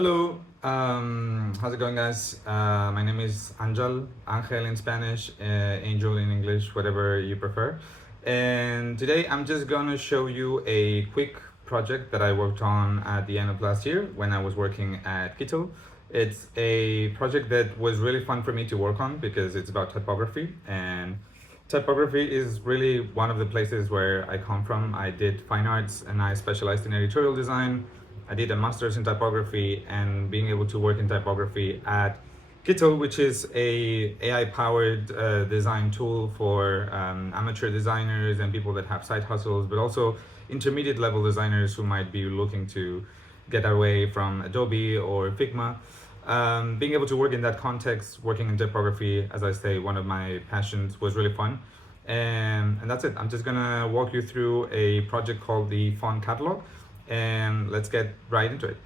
Hello, how's it going, guys? My name is Angel in Spanish, Angel in English, whatever you prefer. And today I'm just gonna show you a quick project that I worked on at the end of last year when I was working at Kittle. It's a project that was really fun for me to work on because it's about typography, and typography is really one of the places where I come from. I did fine arts and I specialized in editorial design. I did a master's in typography, and being able to work in typography at Kittle, which is a AI-powered design tool for amateur designers and people that have side hustles, but also intermediate level designers who might be looking to get away from Adobe or Figma. Being able to work in that context, working in typography, as I say, one of my passions, was really fun. And that's it. I'm just gonna walk you through a project called the Font Catalog, and let's get right into it.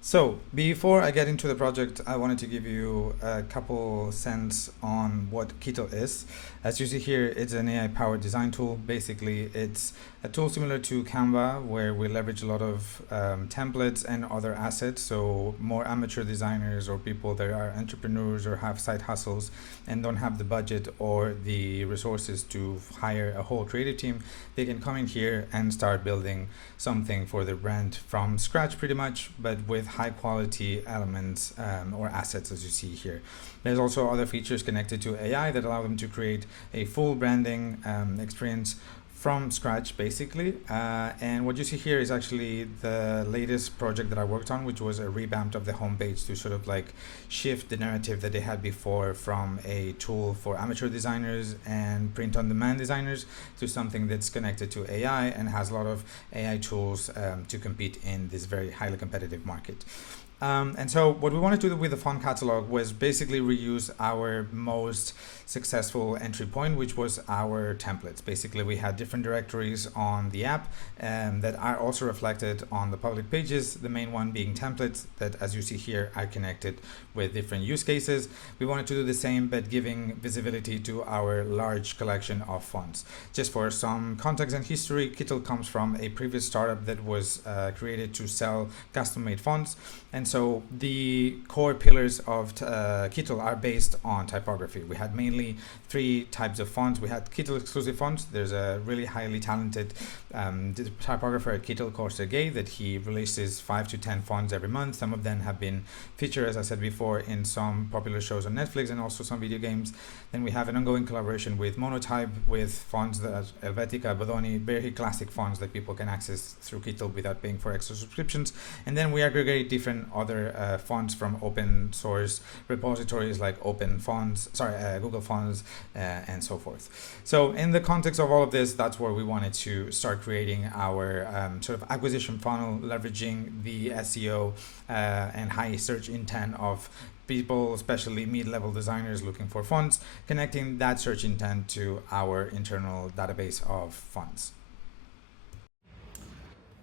So before I get into the project, I wanted to give you a couple cents on what Kittle is. As you see here, it's an AI-powered design tool. Basically, it's a tool similar to Canva, where we leverage a lot of templates and other assets. So more amateur designers or people that are entrepreneurs or have side hustles and don't have the budget or the resources to hire a whole creative team, they can come in here and start building something for their brand from scratch pretty much, but with high quality elements or assets, as you see here. There's also other features connected to AI that allow them to create a full branding experience from scratch, basically. And what you see here is actually the latest project that I worked on, which was a revamp of the homepage to sort of like shift the narrative that they had before from a tool for amateur designers and print-on-demand designers to something that's connected to AI and has a lot of AI tools to compete in this very highly competitive market. And so what we wanted to do with the font catalog was basically reuse our most successful entry point, which was our templates. Basically, we had different directories on the app that are also reflected on the public pages, the main one being templates that, as you see here, are connected with different use cases. We wanted to do the same, but giving visibility to our large collection of fonts. Just for some context and history, Kittle comes from a previous startup that was created to sell custom-made fonts. And so the core pillars of Kittle are based on typography. We had mainly three types of fonts. We had Kittle exclusive fonts. There's a really highly talented typographer at Kittle called Sergey that he releases 5 to 10 fonts every month. Some of them have been featured, as I said before, in some popular shows on Netflix and also some video games. Then we have an ongoing collaboration with Monotype with fonts that are Helvetica, Bodoni, very classic fonts that people can access through Kittle without paying for extra subscriptions. And then we aggregate different other fonts from open source repositories like Google Fonts, and so forth. So in the context of all of this, that's where we wanted to start creating our sort of acquisition funnel, leveraging the SEO and high search intent of people, especially mid-level designers looking for fonts, connecting that search intent to our internal database of fonts.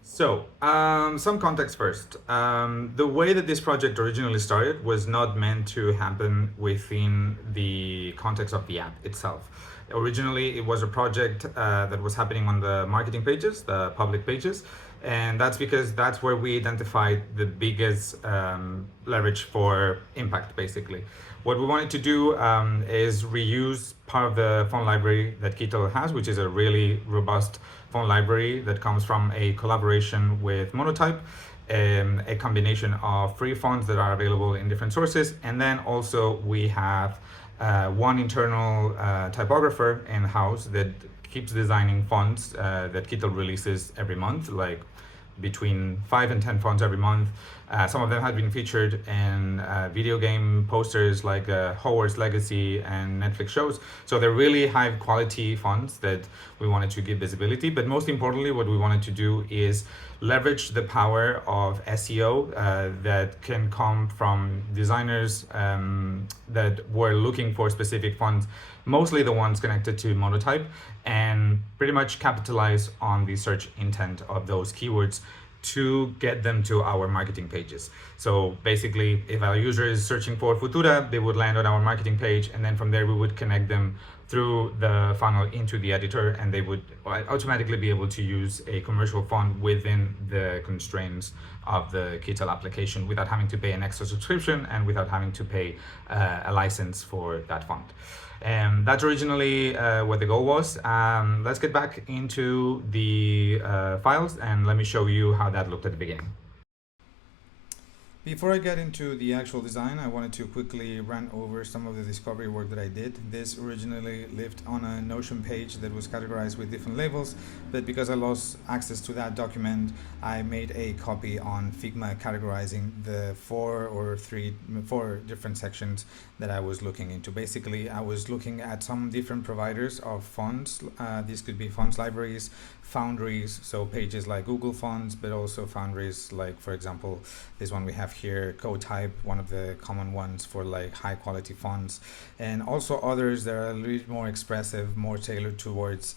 So, some context first. The way that this project originally started was not meant to happen within the context of the app itself. Originally, it was a project that was happening on the marketing pages, the public pages, and that's because that's where we identified the biggest leverage for impact, basically. What we wanted to do is reuse part of the font library that Kittle has, which is a really robust font library that comes from a collaboration with Monotype, a combination of free fonts that are available in different sources, and then also we have one internal typographer in-house that keeps designing fonts that Kittle releases every month, like between 5 and 10 fonts every month. Some of them have been featured in video game posters like Hogwarts Legacy and Netflix shows. So they're really high quality fonts that we wanted to give visibility. But most importantly, what we wanted to do is leverage the power of SEO that can come from designers that were looking for specific fonts, mostly the ones connected to Monotype, and pretty much capitalize on the search intent of those keywords to get them to our marketing pages. So basically, if our user is searching for Futura, they would land on our marketing page, and then from there we would connect them through the funnel into the editor, and they would automatically be able to use a commercial font within the constraints of the Kitel application without having to pay an extra subscription and without having to pay a license for that font. That's originally what the goal was. Let's get back into the files and let me show you how that looked at the beginning. Before I get into the actual design, I wanted to quickly run over some of the discovery work that I did. This originally lived on a Notion page that was categorized with different labels, but because I lost access to that document, I made a copy on Figma categorizing the four different sections that I was looking into. Basically, I was looking at some different providers of fonts. These could be fonts libraries, foundries, so pages like Google Fonts, but also foundries like, for example, this one we have here, CodeType, one of the common ones for like high quality fonts, and also others that are a little bit more expressive, more tailored towards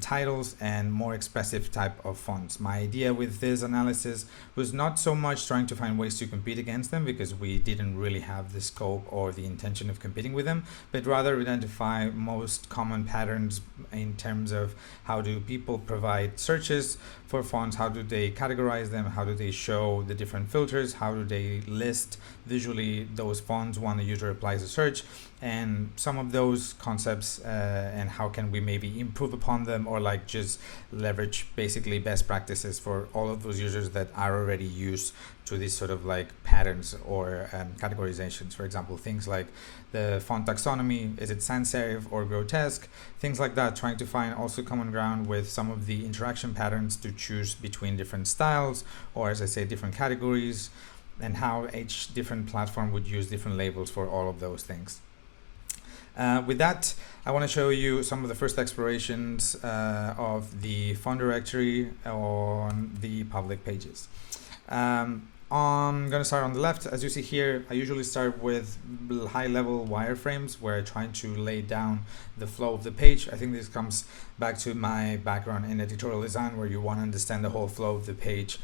titles and more expressive type of fonts. My idea with this analysis was not so much trying to find ways to compete against them, because we didn't really have the scope or the intention of competing with them, but rather identify most common patterns in terms of how do people provide searches for fonts, how do they categorize them, how do they show the different filters, how do they list visually those fonts when the user applies a search, and some of those concepts and how can we maybe improve upon them, or like just leverage basically best practices for all of those users that are already used to these sort of like patterns or categorizations. For example, things like the font taxonomy, is it sans serif or grotesque, things like that, trying to find also common ground with some of the interaction patterns to choose between different styles, or as I say, different categories, and how each different platform would use different labels for all of those things. With that, I want to show you some of the first explorations of the font directory on the public pages. I'm going to start on the left. As you see here, I usually start with high-level wireframes where I try to lay down the flow of the page. I think this comes back to my background in editorial design, where you want to understand the whole flow of the page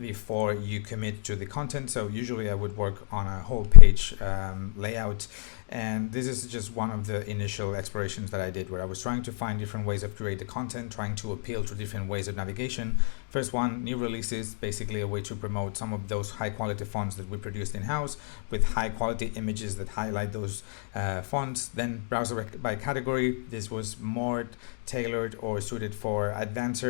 before you commit to the content. So usually I would work on a whole page layout, and this is just one of the initial explorations that I did, where I was trying to find different ways of create the content, trying to appeal to different ways of navigation. First one, new releases, basically a way to promote some of those high quality fonts that we produced in-house with high quality images that highlight those fonts. Then browser by category. This was more tailored or suited for advanced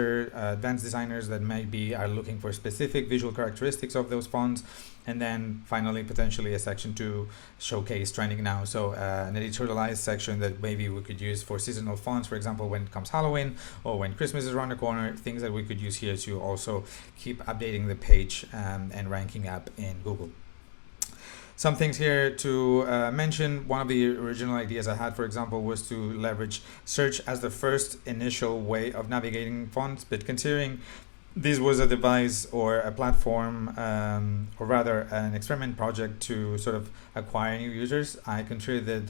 designers that maybe are looking for specific visual characteristics of those fonts. And then finally, potentially a section to showcase trending now. So an editorialized section that maybe we could use for seasonal fonts, for example, when it comes Halloween or when Christmas is around the corner, things that we could use here to also keep updating the page and ranking up in Google. Some things here to mention. One of the original ideas I had, for example, was to leverage search as the first initial way of navigating fonts, but considering this was a device or a platform, or rather an experiment project to sort of acquire new users, I considered that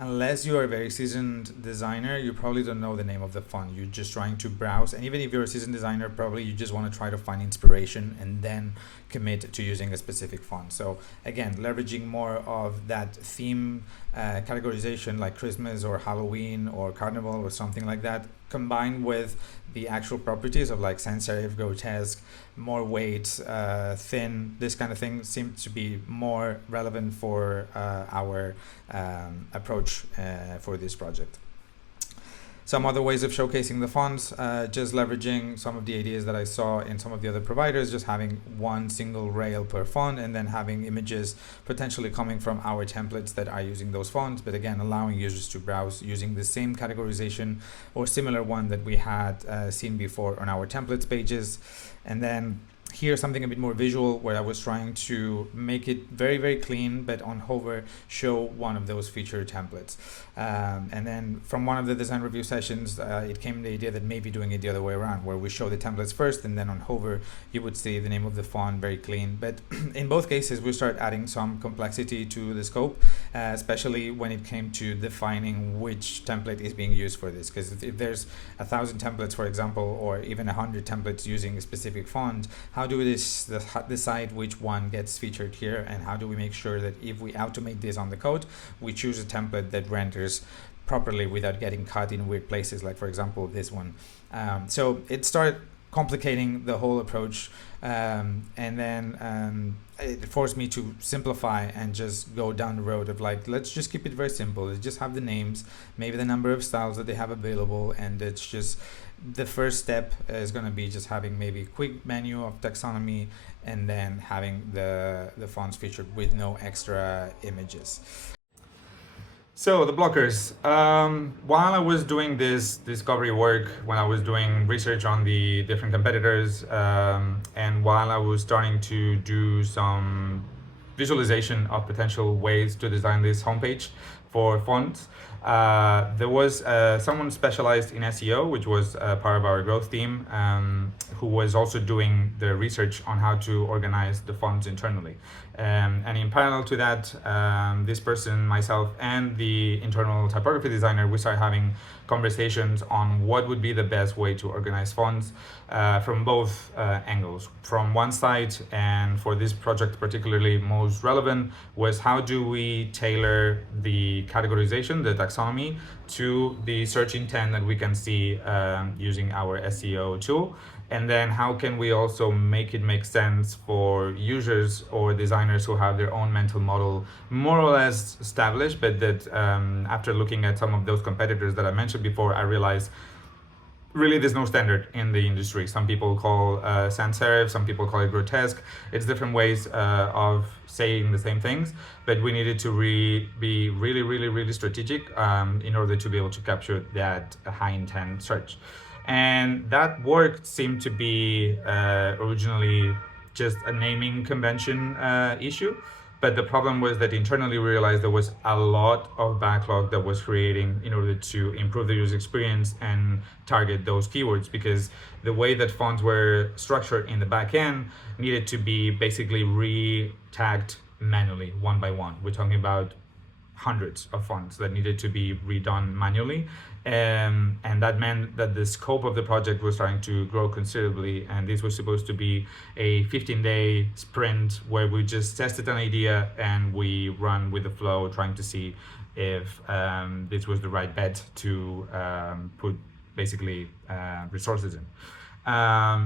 unless you are a very seasoned designer, you probably don't know the name of the font. You're just trying to browse, and even if you're a seasoned designer, probably you just want to try to find inspiration and then commit to using a specific font. So again, leveraging more of that theme categorization like Christmas or Halloween or Carnival or something like that, combined with the actual properties of like sans serif, grotesque, more weight, thin, this kind of thing seems to be more relevant for our approach for this project. Some other ways of showcasing the fonts, just leveraging some of the ideas that I saw in some of the other providers, just having one single rail per font and then having images potentially coming from our templates that are using those fonts, but again, allowing users to browse using the same categorization or similar one that we had seen before on our templates pages. And then here something a bit more visual, where I was trying to make it very, very clean, but on hover show one of those feature templates. And then from one of the design review sessions, it came the idea that maybe doing it the other way around, where we show the templates first and then on hover you would see the name of the font very clean. But in both cases we start adding some complexity to the scope, especially when it came to defining which template is being used for this, because if there's 1,000 templates, for example, or even 100 templates using a specific font, how do we decide which one gets featured here, and how do we make sure that if we automate this on the code, we choose a template that renders properly without getting cut in weird places, like for example this one. So it started complicating the whole approach, and then it forced me to simplify and just go down the road of like, let's just keep it very simple. Let's just have the names, maybe the number of styles that they have available, and it's just the first step is going to be just having maybe a quick menu of taxonomy, and then having the fonts featured with no extra images. So the blockers. While I was doing this discovery work, when I was doing research on the different competitors, and while I was starting to do some visualization of potential ways to design this homepage for fonts, there was someone specialized in SEO, which was part of our growth team, who was also doing the research on how to organize the fonts internally. And in parallel to that, this person, myself, and the internal typography designer, we started having conversations on what would be the best way to organize fonts from both angles. From one side, and for this project particularly most relevant, was how do we tailor the categorization, the taxonomy, to the search intent that we can see using our SEO tool. And then how can we also make it make sense for users or designers who have their own mental model more or less established, but that after looking at some of those competitors that I mentioned before, I realized really there's no standard in the industry. Some people call sans serif, some people call it grotesque. It's different ways of saying the same things, but we needed to be really strategic in order to be able to capture that high intent search. And that work seemed to be originally just a naming convention issue. But the problem was that internally we realized there was a lot of backlog that was creating in order to improve the user experience and target those keywords, because the way that fonts were structured in the back end needed to be basically re-tagged manually, one by one. We're talking about hundreds of fonts that needed to be redone manually. And that meant that the scope of the project was starting to grow considerably, and this was supposed to be a 15-day sprint where we just tested an idea and we run with the flow, trying to see if this was the right bet to put basically resources in.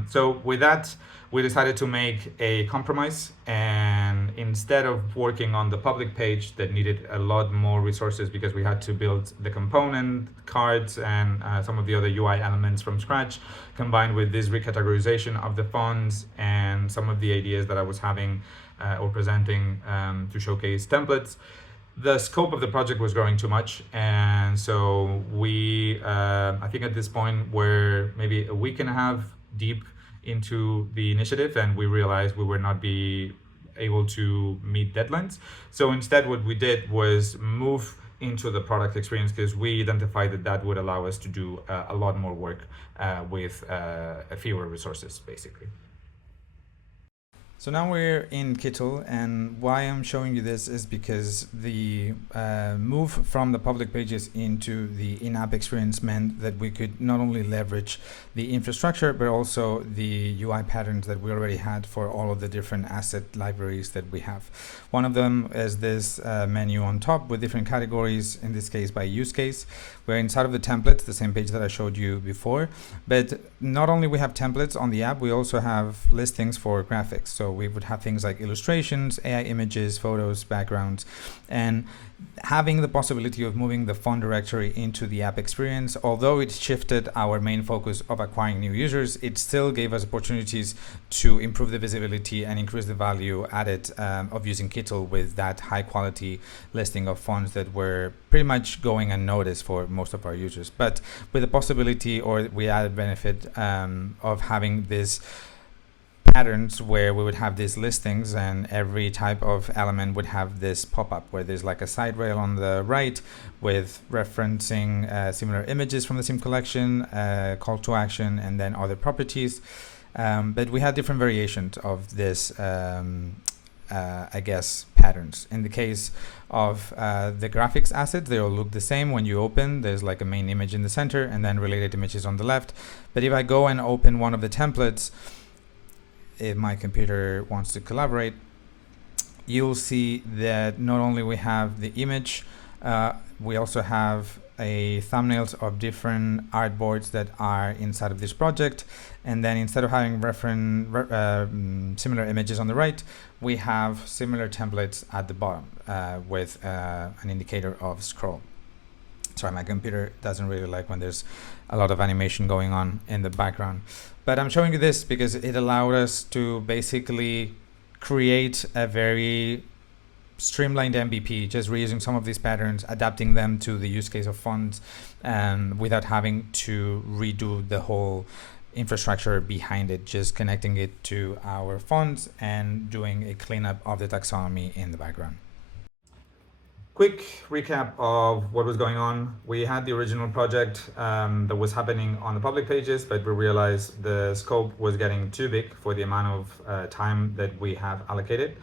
So with that, we decided to make a compromise, and instead of working on the public page that needed a lot more resources because we had to build the component cards and some of the other UI elements from scratch, combined with this recategorization of the fonts and some of the ideas that I was having or presenting to showcase templates, the scope of the project was growing too much. And so we, I think at this point, we're maybe a week and a half deep into the initiative, and we realized we would not be able to meet deadlines. So instead what we did was move into the product experience, because we identified that that would allow us to do a lot more work with fewer resources, basically. So now we're in Kittle, and why I'm showing you this is because the move from the public pages into the in-app experience meant that we could not only leverage the infrastructure, but also the UI patterns that we already had for all of the different asset libraries that we have. One of them is this menu on top with different categories, in this case by use case. We're inside of the templates, the same page that I showed you before. But not only we have templates on the app, we also have listings for graphics. So we would have things like illustrations, AI images, photos, backgrounds, and having the possibility of moving the font directory into the app experience, although it shifted our main focus of acquiring new users, it still gave us opportunities to improve the visibility and increase the value added of using Kittle with that high quality listing of fonts that were pretty much going unnoticed for most of our users. But with the possibility or the added benefit of having this patterns where we would have these listings, and every type of element would have this pop-up where there's like a side rail on the right with referencing similar images from the same collection, call to action, and then other properties. But we had different variations of this, I guess, patterns. In the case of the graphics assets, they all look the same. When you open, there's like a main image in the center and then related images on the left. But if I go and open one of the templates, if my computer wants to collaborate, you'll see that not only we have the image, we also have a thumbnails of different artboards that are inside of this project. And then instead of having similar images on the right, we have similar templates at the bottom with an indicator of scroll. Sorry, my computer doesn't really like when there's a lot of animation going on in the background. But I'm showing you this because it allowed us to basically create a very streamlined MVP, just reusing some of these patterns, adapting them to the use case of fonts, without having to redo the whole infrastructure behind it, just connecting it to our fonts and doing a cleanup of the taxonomy in the background. Quick recap of what was going on. We had the original project that was happening on the public pages, but we realized the scope was getting too big for the amount of time that we have allocated.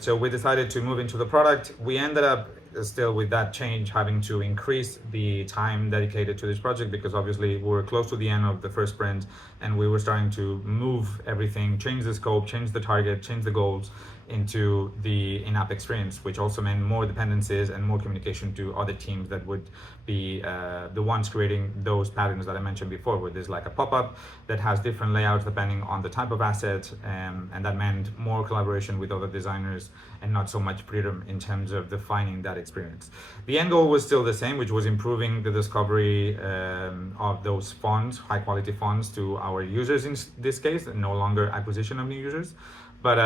So we decided to move into the product. We ended up still with that change having to increase the time dedicated to this project because obviously we were close to the end of the first sprint and we were starting to move everything, change the scope, change the target, change the goals into the in-app experience, which also meant more dependencies and more communication to other teams that would be the ones creating those patterns that I mentioned before, where there's like a pop-up that has different layouts depending on the type of asset, and that meant more collaboration with other designers and not so much freedom in terms of defining that experience. The end goal was still the same, which was improving the discovery of those fonts, high-quality fonts, to our users in this case, and no longer acquisition of new users. But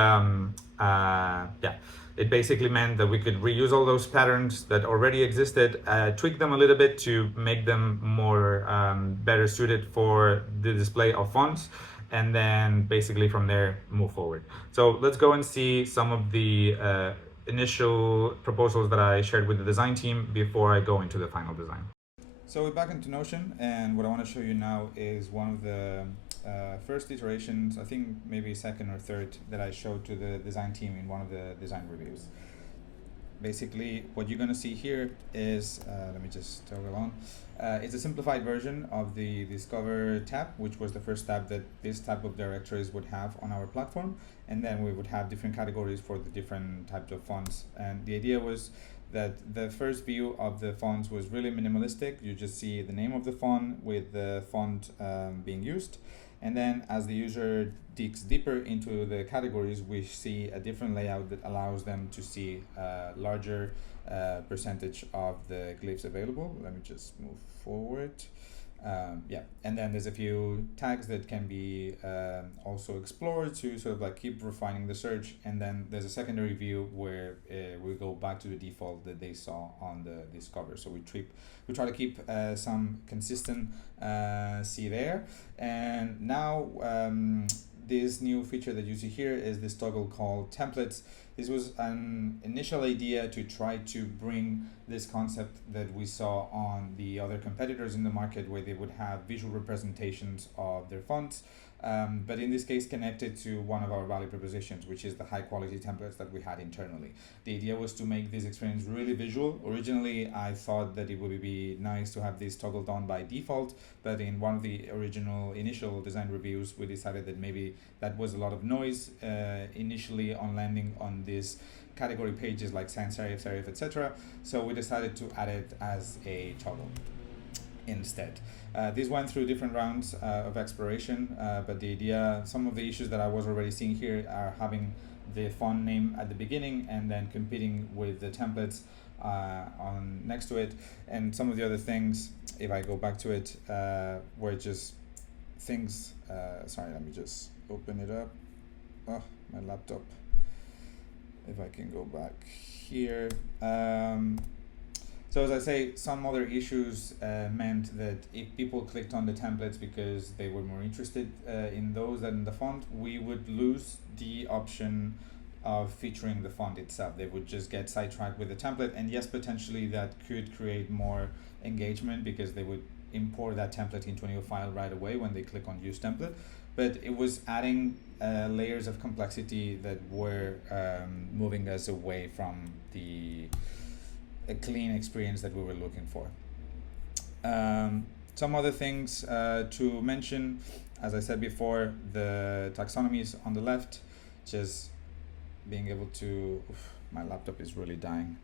yeah, it basically meant that we could reuse all those patterns that already existed, tweak them a little bit to make them more better suited for the display of fonts, and then basically from there move forward. So let's go and see some of the initial proposals that I shared with the design team before I go into the final design. So we're back into Notion, and what I want to show you now is one of the first iterations, I think maybe second or third, that I showed to the design team in one of the design reviews. Basically, what you're going to see here is, let me just toggle on, it's a simplified version of the Discover tab, which was the first tab that this type of directories would have on our platform, and then we would have different categories for the different types of fonts. And the idea was that the first view of the fonts was really minimalistic. You just see the name of the font with the font being used. And then as the user digs deeper into the categories, we see a different layout that allows them to see a larger percentage of the glyphs available. Let me just move forward. Yeah, and then there's a few tags that can be also explored to sort of like keep refining the search. And then there's a secondary view where we go back to the default that they saw on the Discover. So we try to keep some consistent see there. And now this new feature that you see here is this toggle called templates. This was an initial idea to try to bring this concept that we saw on the other competitors in the market, where they would have visual representations of their fonts, but in this case connected to one of our value propositions, which is the high quality templates that we had internally. The idea was to make this experience really visual. Originally, I thought that it would be nice to have this toggled on by default, but in one of the original initial design reviews, we decided that maybe that was a lot of noise initially on landing on these category pages like sans serif, serif, etc. So we decided to add it as a toggle instead. This went through different rounds of exploration, but the idea, some of the issues that I was already seeing here are having the font name at the beginning and then competing with the templates on next to it, and some of the other things, if I go back to it, were just things, sorry, let me just open it up. Oh, my laptop. If I can go back here. So as I say, some other issues meant that if people clicked on the templates because they were more interested in those than the font, we would lose the option of featuring the font itself. They would just get sidetracked with the template, and yes, potentially that could create more engagement because they would import that template into a new file right away when they click on use template. But it was adding layers of complexity that were moving us away from a clean experience that we were looking for. Some other things to mention as I said before, the taxonomies on the left, just being able to, my laptop is really dying.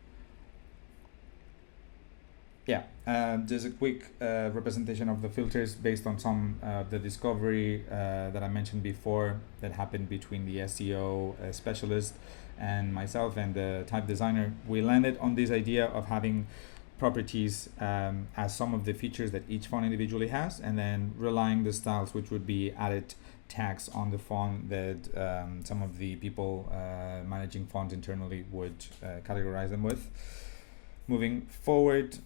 Yeah, there's a quick representation of the filters based on some the discovery that I mentioned before that happened between the SEO specialist and myself and the type designer. We landed on this idea of having properties as some of the features that each font individually has, and then relying the styles, which would be added tags on the font that some of the people managing fonts internally would categorize them with. Moving forward,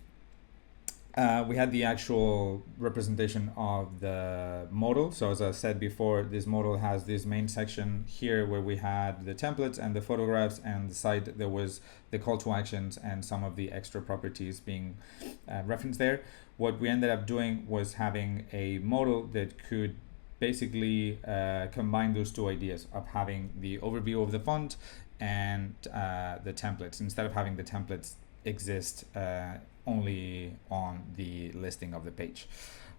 we had the actual representation of the model. So as I said before, this model has this main section here where we had the templates and the photographs, and the side there was the call to actions and some of the extra properties being referenced there. What we ended up doing was having a model that could basically combine those two ideas of having the overview of the font and the templates, instead of having the templates exist only on the listing of the page.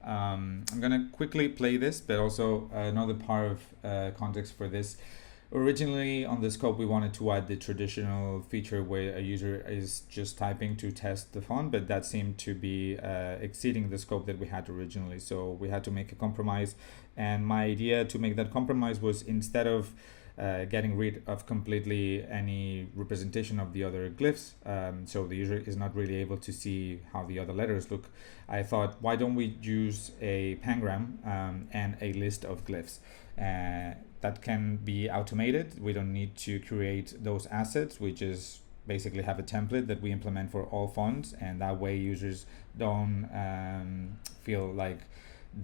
I'm gonna quickly play this, but also another part of context for this. Originally on the scope, we wanted to add the traditional feature where a user is just typing to test the font, but that seemed to be exceeding the scope that we had originally. So we had to make a compromise, and my idea to make that compromise was, instead of getting rid of completely any representation of the other glyphs, so the user is not really able to see how the other letters look, I thought, why don't we use a pangram and a list of glyphs that can be automated. We don't need to create those assets. We just basically have a template that we implement for all fonts, and that way users don't feel like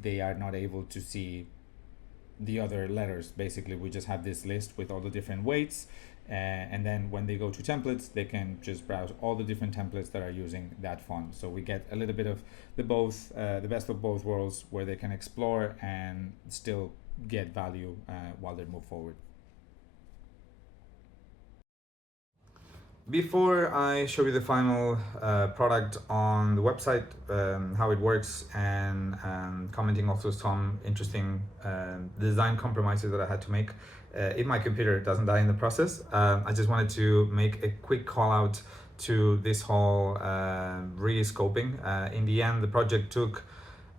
they are not able to see the other letters. Basically, we just have this list with all the different weights, and then when they go to templates, they can just browse all the different templates that are using that font. So we get a little bit of the best of both worlds, where they can explore and still get value while they move forward. Before I show you the final product on the website, how it works, and commenting also some interesting design compromises that I had to make, if my computer doesn't die in the process, I just wanted to make a quick call out to this whole re-scoping. In the end, the project took,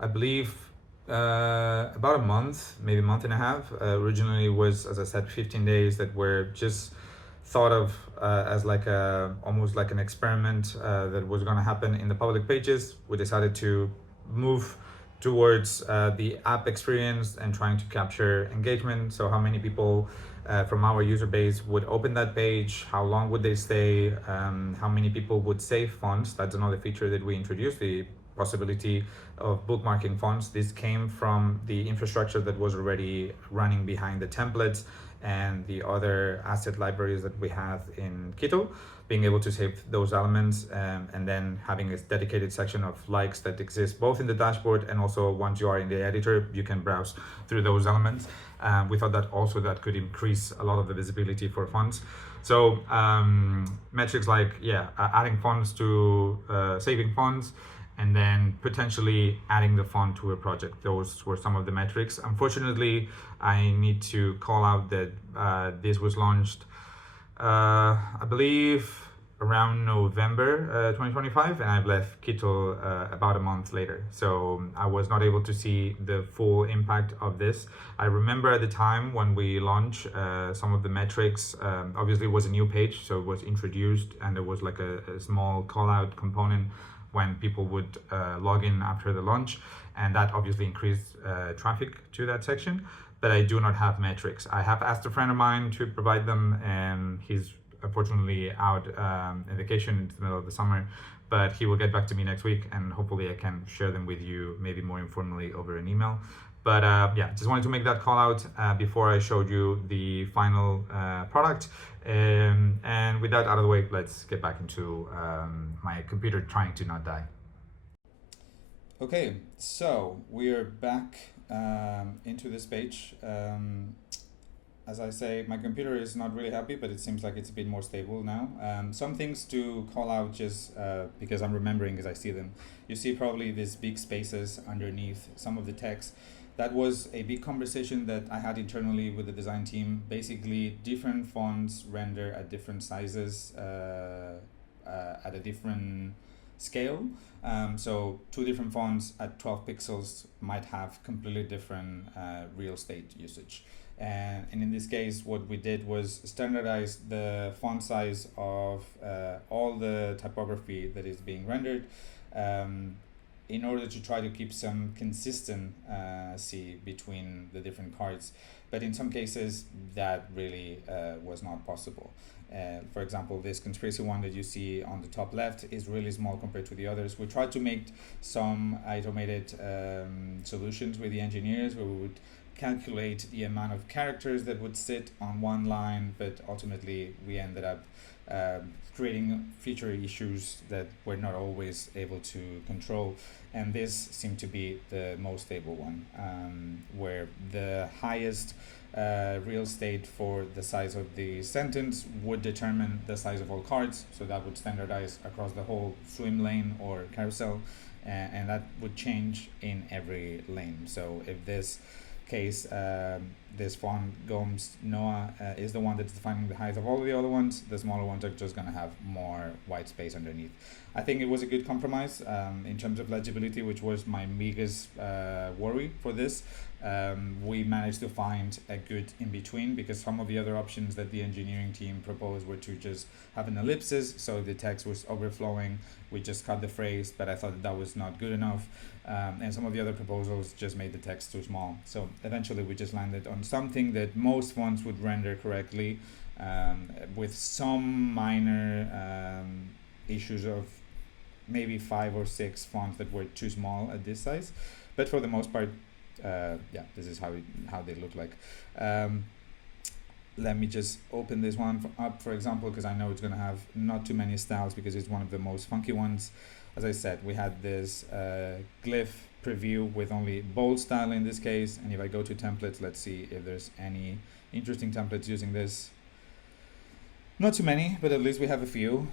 I believe, about a month, maybe a month and a half. Originally was, as I said, 15 days that were just thought of as like almost like an experiment that was going to happen in the public pages. We decided to move towards the app experience and trying to capture engagement. So how many people from our user base would open that page, how long would they stay, how many people would save fonts. That's another feature that we introduced, the possibility of bookmarking fonts. This came from the infrastructure that was already running behind the templates and the other asset libraries that we have in Quito, being able to save those elements, and then having a dedicated section of likes that exists both in the dashboard, and also once you are in the editor, you can browse through those elements. We thought that also that could increase a lot of the visibility for fonts. So metrics like adding fonts to saving fonts, and then potentially adding the font to a project. Those were some of the metrics. Unfortunately, I need to call out that this was launched, I believe, around November 2025, and I've left Quito about a month later. So I was not able to see the full impact of this. I remember at the time when we launched some of the metrics, obviously it was a new page, so it was introduced, and there was like a small call out component when people would log in after the launch, and that obviously increased traffic to that section. But I do not have metrics. I have asked a friend of mine to provide them, and he's unfortunately out on vacation in the middle of the summer, but he will get back to me next week, and hopefully I can share them with you, maybe more informally over an email. But just wanted to make that call out before I showed you the final product. And with that out of the way, let's get back into my computer trying to not die. Okay, so we are back into this page. As I say, my computer is not really happy, but it seems like it's a bit more stable now. Some things to call out, just because I'm remembering as I see them. You see probably these big spaces underneath some of the text. that was a big conversation that I had internally with the design team. Basically, different fonts render at different sizes, at a different scale. So two different fonts at 12 pixels might have completely different real estate usage. And in this case, what we did was standardize the font size of all the typography that is being rendered, in order to try to keep some consistency between the different cards. But in some cases, that really was not possible. For example, this conspiracy one that you see on the top left is really small compared to the others. We tried to make some automated solutions with the engineers where we would calculate the amount of characters that would sit on one line, but ultimately we ended up creating feature issues that we're not always able to control. And this seemed to be the most stable one, where the highest real estate for the size of the sentence would determine the size of all cards. So that would standardize across the whole swim lane or carousel, and that would change in every lane. So if this case, this font Gomes Noah is the one that's defining the height of all of the other ones, the smaller ones are just going to have more white space underneath. I think it was a good compromise in terms of legibility, which was my biggest worry for this. We managed to find a good in between, because some of the other options that the engineering team proposed were to just have an ellipsis, so the text was overflowing. We just cut the phrase, but I thought that was not good enough. And some of the other proposals just made the text too small. So eventually we just landed on something that most fonts would render correctly, with some minor issues of maybe 5 or 6 fonts that were too small at this size. But for the most part, yeah, this is how they look like. Let me just open this one up, for example, because I know it's going to have not too many styles because it's one of the most funky ones. As I said, we had this glyph preview with only bold style in this case. And if I go to templates, let's see if there's any interesting templates using this. Not too many, but at least we have a few.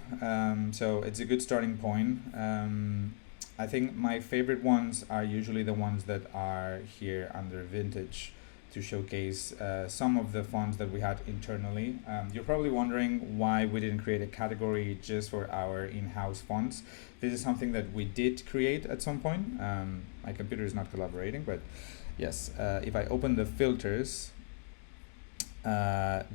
So it's a good starting point. I think my favorite ones are usually the ones that are here under vintage, to showcase some of the fonts that we had internally. You're probably wondering why we didn't create a category just for our in-house fonts. This is something that we did create at some point. My computer is not collaborating, but yes, if I open the filters,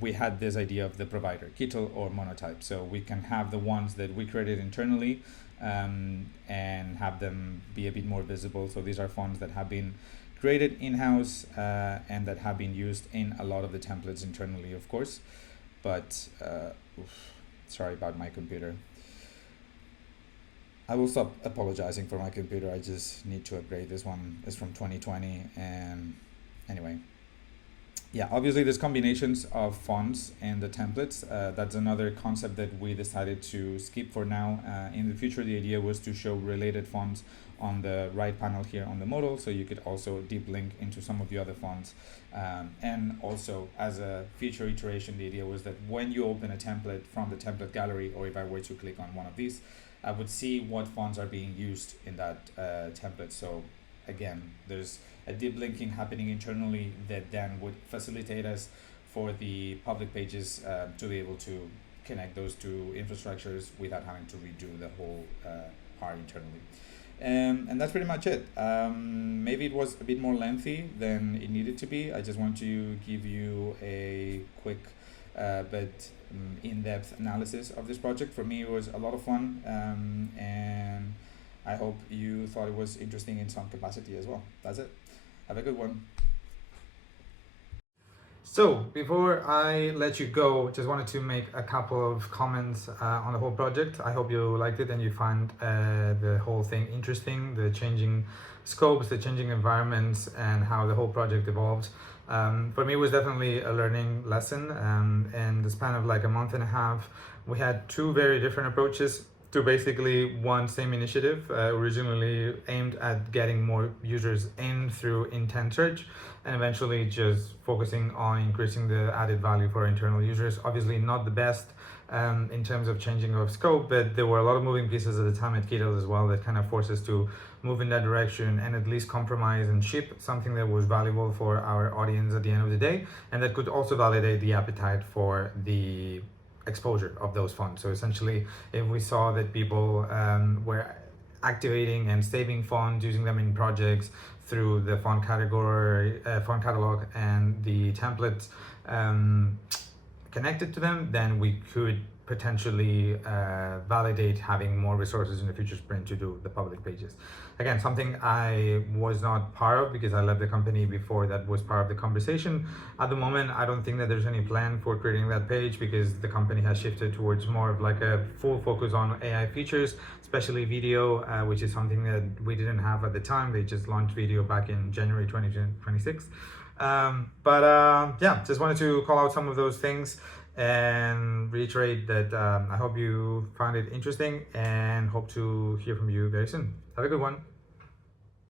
we had this idea of the provider, Kittle or Monotype. So we can have the ones that we created internally, and have them be a bit more visible. So these are fonts that have been created in-house and that have been used in a lot of the templates internally, of course. But sorry about my computer. I will stop apologizing for my computer. I just need to upgrade. This one is from 2020, and anyway. Yeah, obviously there's combinations of fonts and the templates. That's another concept that we decided to skip for now. In the future, the idea was to show related fonts on the right panel here on the modal, so you could also deep link into some of the other fonts. And also, as a future iteration, the idea was that when you open a template from the template gallery, or if I were to click on one of these, I would see what fonts are being used in that template. So again, there's a deep linking happening internally that then would facilitate us for the public pages to be able to connect those two infrastructures without having to redo the whole part internally. And that's pretty much it. Maybe it was a bit more lengthy than it needed to be. I just want to give you a quick but in-depth analysis of this project. For me, it was a lot of fun, and I hope you thought it was interesting in some capacity as well. That's it. Have a good one. So before I let you go, just wanted to make a couple of comments on the whole project. I hope you liked it and you find the whole thing interesting, the changing scopes, the changing environments, and how the whole project evolves. For me, it was definitely a learning lesson. In the span of like a month and a half, we had two very different approaches to basically one same initiative, originally aimed at getting more users in through intent search, and eventually just focusing on increasing the added value for internal users. Obviously not the best in terms of changing of scope, but there were a lot of moving pieces at the time at Keto as well that kind of forced us to move in that direction and at least compromise and ship something that was valuable for our audience at the end of the day, and that could also validate the appetite for the exposure of those funds. So essentially, if we saw that people were activating and saving funds, using them in projects through the font category, font catalog, and the templates connected to them, then we could potentially validate having more resources in the future sprint to do the public pages. Again, something I was not part of because I left the company before that was part of the conversation. At the moment, I don't think that there's any plan for creating that page because the company has shifted towards more of like a full focus on AI features, especially video, which is something that we didn't have at the time. They just launched video back in January 2026. Yeah, just wanted to call out some of those things and reiterate that I hope you found it interesting and hope to hear from you very soon. Have a good one.